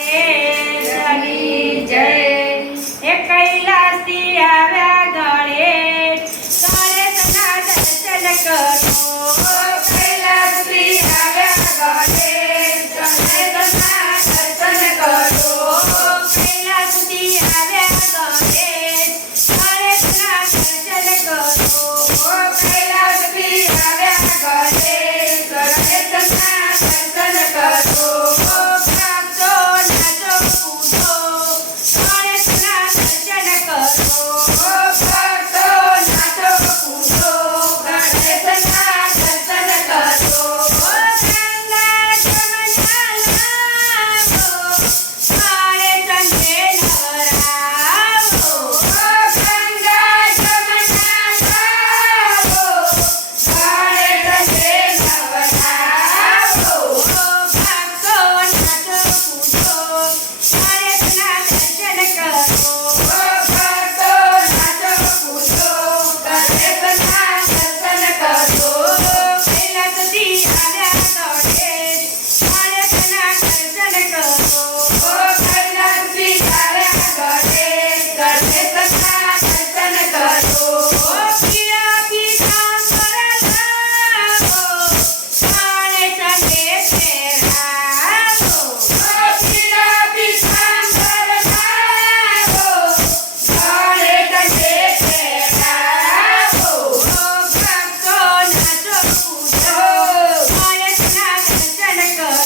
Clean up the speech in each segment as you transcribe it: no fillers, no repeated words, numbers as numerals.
ગણેશની જય. એ કૈલાસથી આવ્યા ગણેશ, ગણેશના દર્શન કરો. કૈલાસથી આવ્યા ગણેશ, ગણેશના દર્શન કરો. કૈલાસથી આવ્યા ગણેશ, ગણેશના દર્શન કરો. કૈલાસથી આવ્યા ગણેશ, ગણેશના દર્શન કરો. ભક્તો નાચો કૂદો, ગણેશના દર્શન કરો. ભક્તો નાચો કૂદો, ગણેશના દર્શન કરો. ગંગા જમના લાવો, ગણેશને નવરાવો. ગંગા જમના લાવો, ગણેશને નવરાવો. ભક્તો નાચો કૂદો, ગણેશના દર્શન કરો. ભક્તો નાચો કૂદો, ગણેશના દર્શન કરો. કૈલાસથી આવ્યા ગણેશ, ગણેશના દર્શન કરો. કૈલાસથી આવ્યા ગણેશ, ગણેશના દર્શન કરો. પીળા પીતાંબર લાવો, ગણેશને પહેરાવો. પીળા પીતાંબર લાવો, ગણેશને પહેરાવો. ભક્તો નાચો કૂદો, ગણેશના દર્શન કરો.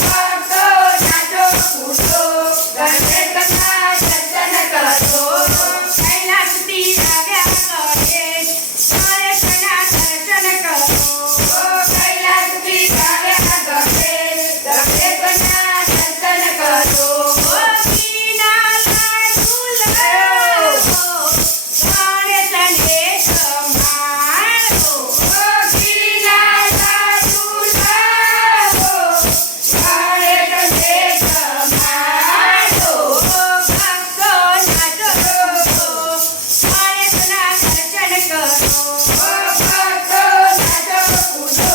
ભક્તો નાચો કૂદો, ગણેશના દર્શન કરો. કૈલાસથી આવ્યા ગણેશ, ગણેશના દર્શન કરો. કૈલાસથી આવ્યા ગણેશ, ગણેશના દર્શન કરો. ઘીના લાડુ લાવો, ગણેશને જમાડો. ઘીના લાડુ લાવો, ગણેશને જમાડો. ભક્તો નાચો કૂદો, ગણેશના દર્શન કરો. ભક્તો નાચો કૂદો,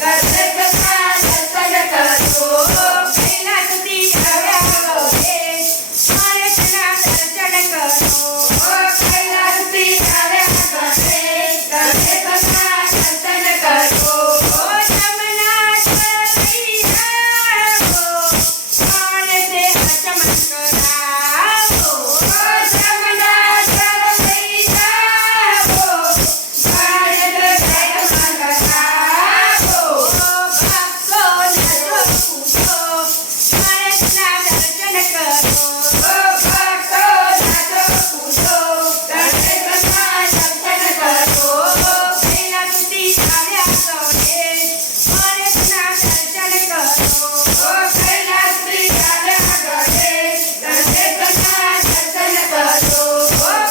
ગણેશના દર્શન કરો. કૈલાસથી આવ્યા ગણેશ, ગણેશના દર્શન કરો. કૈલાસથી આવ્યા ગણેશ, ગણેશના દર્શન કરો. જમના જળ લઈ આવો, ગણેશે હચમન કરાવો. જમના જળ લઈ જાવો, ગણેશ જયમન કરાવો. ભક્તો નાચો કૂદો, ગણેશના દર્શન કરો. ભક્તો નાચો કૂદો, ગણેશના દર્શન કરો. કૈલાસથી આવ્યા ગણેશ, ગણેશના દર્શન કરો. કૈલાસથી આવ્યા ગણેશ, ગણેશના દર્શન કરો.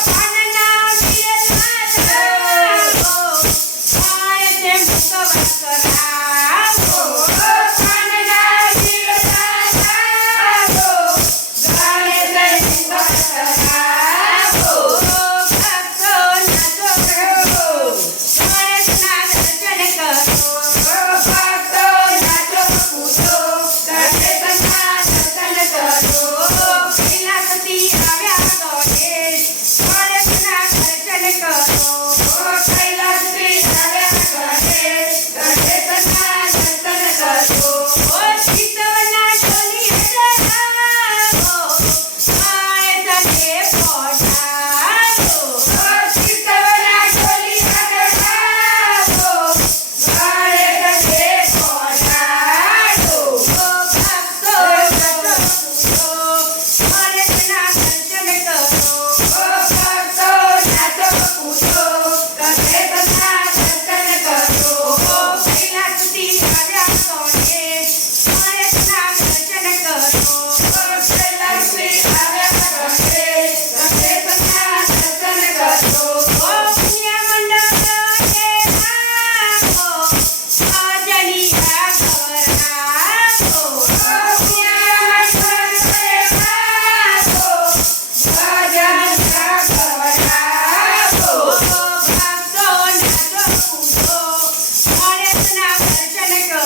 પાનના શિરલા ધાવો, ગણેશે મુખવાસ કરાવો. પાનના શિરલા ધાવો, ગણેશને મુખવાસ કરાવો. ભક્તો નાચો કૂદો, ગણેશના દર્શન કરો. ભક્તો નાચો કૂદો, ગણેશના દર્શન કરો. કૈલાસથી આવ્યા ગણેશ, ગણેશના દર્શન કરો. કૈલાસથી આવ્યા ગણેશ, ગણેશના દર્શન કરો. ચિતવના ઢોલી ચડાવો, ગણેશને પહોંચાડો. ચિતવના ઢોલી વગાડો, ગણેશને પહોંચાડો. ભક્તો નાચો કૂદો, ગણેશના દર્શન કરો. ભક્તો નાચો કૂદો, ગણેશના દર્શન કરો. કૈલાસથી આવ્યા ગણેશ, ગણેશના દર્શન કરો. કૈલાસથી આવ્યા ગણેશ, ગણેશના દર્શન કરો. પુણ્યમંડળને આવો, ભજનિયા કરાવો. પુણ્યમંડળને આવો, ભજન કરાવો. ભક્તો નાચો કૂદો, ગણેશના દર્શન કરો.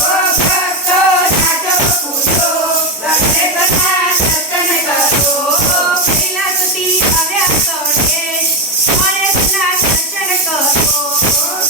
ભક્તો નાચો કૂદો, ગણેશના દર્શન કરો. કૈલાસથી આવ્યા ગણેશ ગણેશના દર્શન કરો.